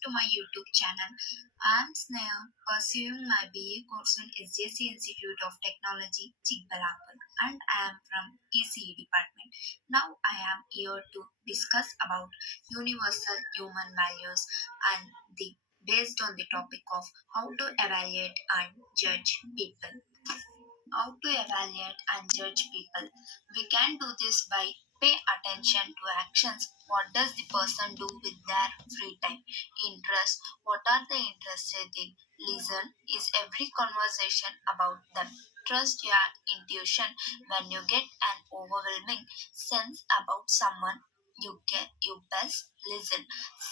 to my YouTube channel. I'm Sneha, pursuing my BA course in SJC Institute of Technology, Chikbalapur, and I am from ECE department. Now I am here to discuss about universal human values and the based on the topic of how to evaluate and judge people. How to evaluate and judge people. We can do this by pay attention to actions. What does the person do with their free time? Interest. What are they interested in? Listen. Is every conversation about them? Trust your intuition. When you get an overwhelming sense about someone, you best listen.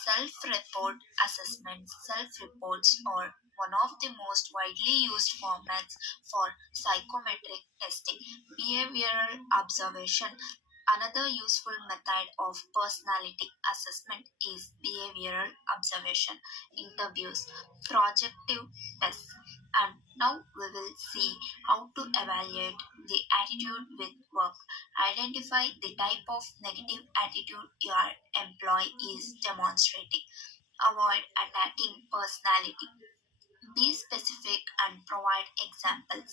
Self-report assessments. Self-reports are one of the most widely used formats for psychometric testing. Behavioral observation. Another useful method of personality assessment is behavioral observation, interviews, projective tests. And now we will see how to evaluate the attitude with work. Identify the type of negative attitude your employee is demonstrating. Avoid attacking personality. Be specific and provide examples.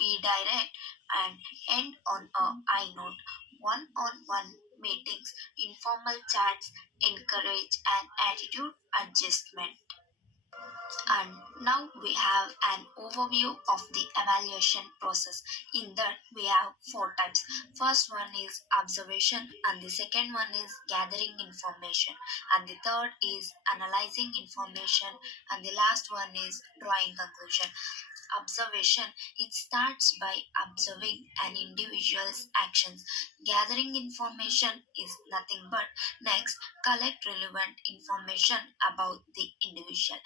Be direct and end on a high note. One on one meetings, informal chats encourage an attitude adjustment. And now we have an overview of the evaluation process. In that, we have four types. First one is observation, and the second one is gathering information, and the third is analyzing information, and the last one is drawing conclusion. Observation. It starts by observing an individual's actions. Gathering information is nothing but next collect relevant information about the individual.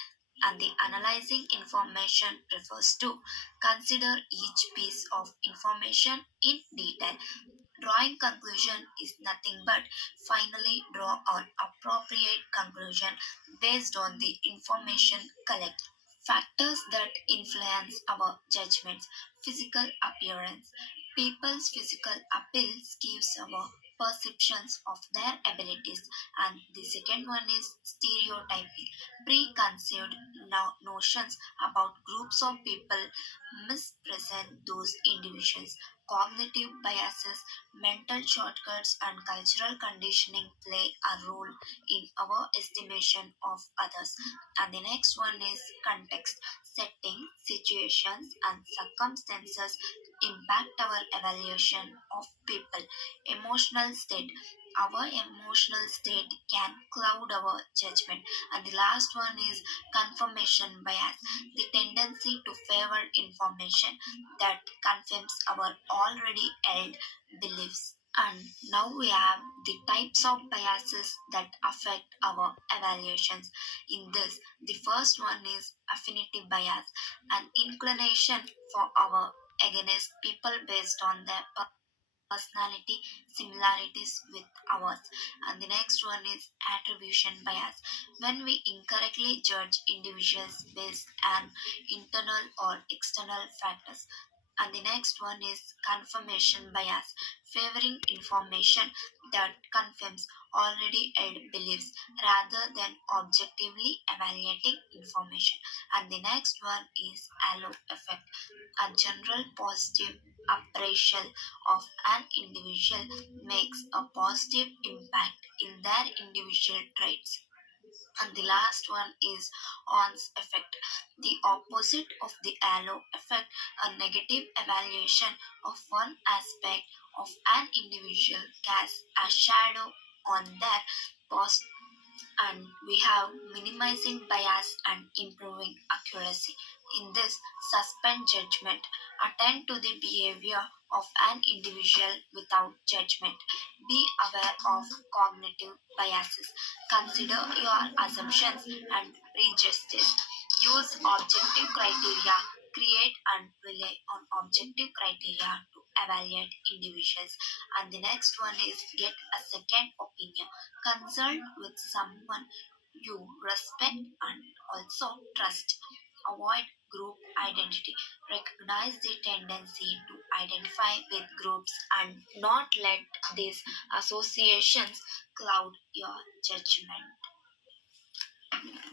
And the analyzing information refers to consider each piece of information in detail. Drawing conclusion is nothing but finally draw an appropriate conclusion based on the information collected. Factors that influence our judgments. Physical appearance. People's physical appeals gives our perceptions of their abilities. And the second one is stereotyping. Preconceived notions about groups of people mispresent those individuals. Cognitive biases, mental shortcuts, and cultural conditioning play a role in our estimation of others. And the next one is context. Setting, situations, and circumstances impact our evaluation of people. Emotional state. Our emotional state can cloud our judgment. And the last one is confirmation bias, the tendency to favor information that confirms our already held beliefs. And now we have the types of biases that affect our evaluations. In this, the first one is affinity bias, an inclination for our against people based on their personality similarities with ours. And the next one is attribution bias, when we incorrectly judge individuals based on internal or external factors. And the next one is confirmation bias, favoring information that confirms already held beliefs rather than objectively evaluating information. And the next one is halo effect, a general positive appraisal of an individual makes a positive impact in their individual traits. And the last one is On's effect, the opposite of the halo effect, a negative evaluation of one aspect of an individual casts a shadow on their pos- and we have minimizing bias and improving accuracy. In this, suspend judgment, attend to the behavior of an individual without judgment. Be aware of cognitive biases. Consider your assumptions and prejudices. Use objective criteria. Create and rely on objective criteria to evaluate individuals. And the next one is get a second opinion. Consult with someone you respect and also trust. Avoid group identity. Recognize the tendency to identify with groups and not let these associations cloud your judgment.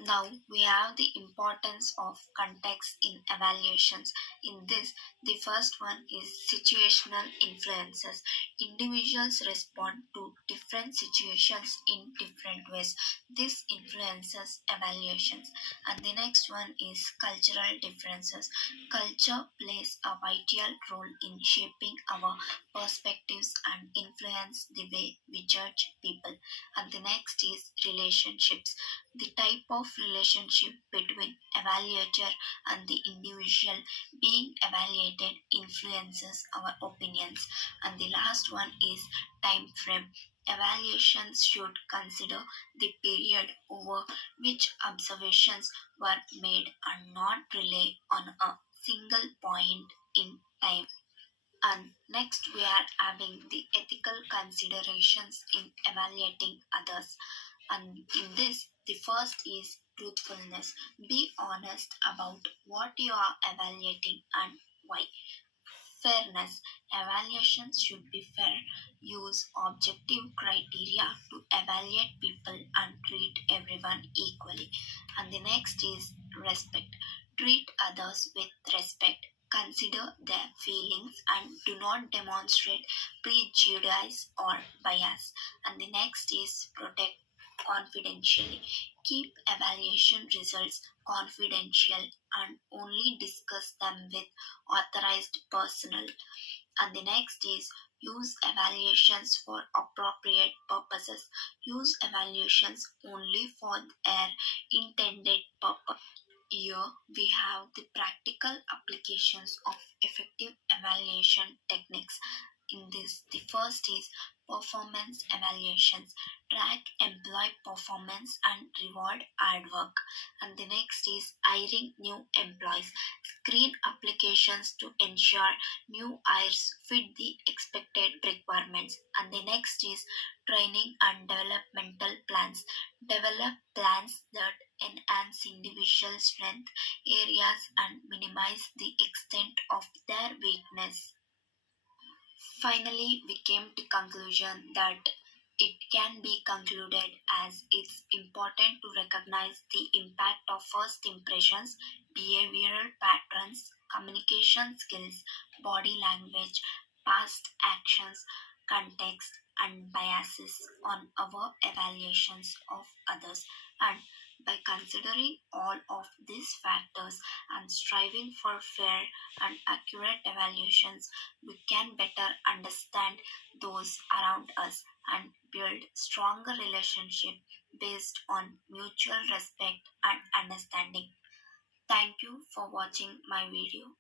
Now we have the importance of context in evaluations. In this, the first one is situational influences. Individuals respond to different situations in different ways. This influences evaluations. And the next one is cultural differences. Culture plays a vital role in shaping our perspectives and influence the way we judge people. And the next is relationships. The type of relationship between evaluator and the individual being evaluated influences our opinions. And the last one is time frame. Evaluations should consider the period over which observations were made and not rely on a single point in time. And next, we are having the ethical considerations in evaluating others. And in this, the first is truthfulness. Be honest about what you are evaluating and why. Fairness. Evaluations should be fair. Use objective criteria to evaluate people and treat everyone equally. And the next is respect. Treat others with respect. Consider their feelings and do not demonstrate prejudice or bias. And the next is protect confidentially. Keep evaluation results confidential and only discuss them with authorized personnel. And the next is use evaluations for appropriate purposes. Use evaluations only for their intended purpose. Here we have the practical applications of effective evaluation techniques. In this, the first is performance evaluations. Track employee performance and reward hard work. And the next is hiring new employees. Screen applications to ensure new hires fit the expected requirements. And the next is training and developmental plans. Develop plans that enhance individual strength areas and minimize the extent of their weakness. Finally, we came to conclusion that it can be concluded as it's important to recognize the impact of first impressions, behavioral patterns, communication skills, body language, past actions, context, and biases on our evaluations of others. And by considering all of these factors and striving for fair and accurate evaluations, we can better understand those around us and build stronger relationships based on mutual respect and understanding. Thank you for watching my video.